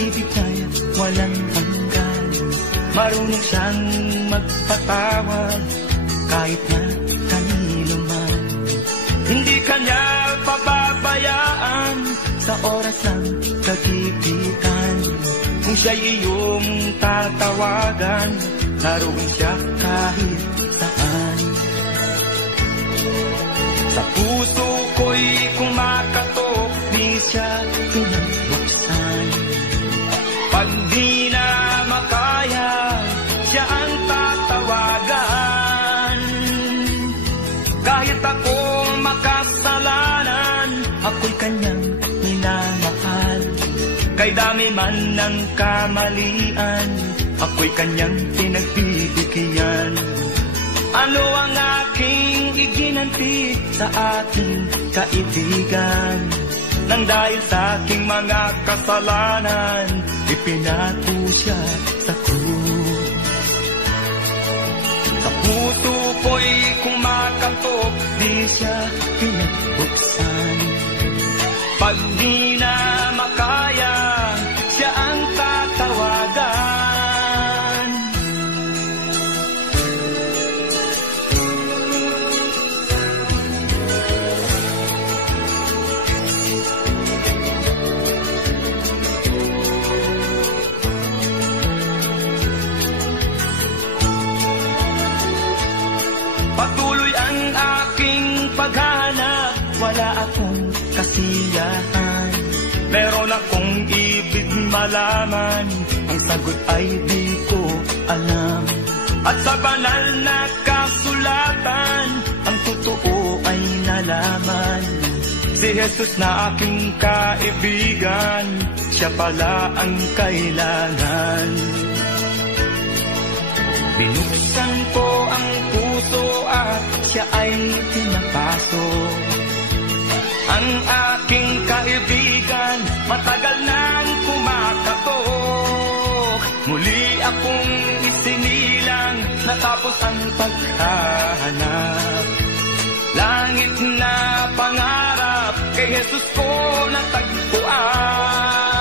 pag-ibig ay walang hanggan. Marunong siyang magpatawad kahit na kanino man. Hindi kanya pababayaan sa oras ng kagipitan. Kung siya'y iyong tatawagan, naroon siya kahit saan. Sa puso ko'y kumakatok, di siya pinabuksan. Pag di na makaya, siya ang tatawagan. Kahit akong makasalanan, ako'y kanyang minamahal. Kay dami man ng kamalian, ako'y kanyang pinagbibigyan. Ano ang aking iginanti sa aking kaibigan? Nang dahil sa aking mga kasalanan, ipinato siya sa krus. Sa puso ko'y kumakatok, di siya pinagbuksan. Pag di na makaya, siya ang tatawagan. Patuloy ang aking paghanap, wala akong kasiyahan. Meron akong ibig malaman, ang sagot ay di ko alam. At sa banal na kasulatan, ang totoo ay nalaman. Si Jesus na aking kaibigan, siya pala ang kailangan. Binuksan ko ang puso at siya ay pinapasok. Ang aking kaibigan, matagal nang kumakatok. Muli akong isinilang, natapos ang paghahanap. Langit na pangarap, kay Jesus ko natagpuan.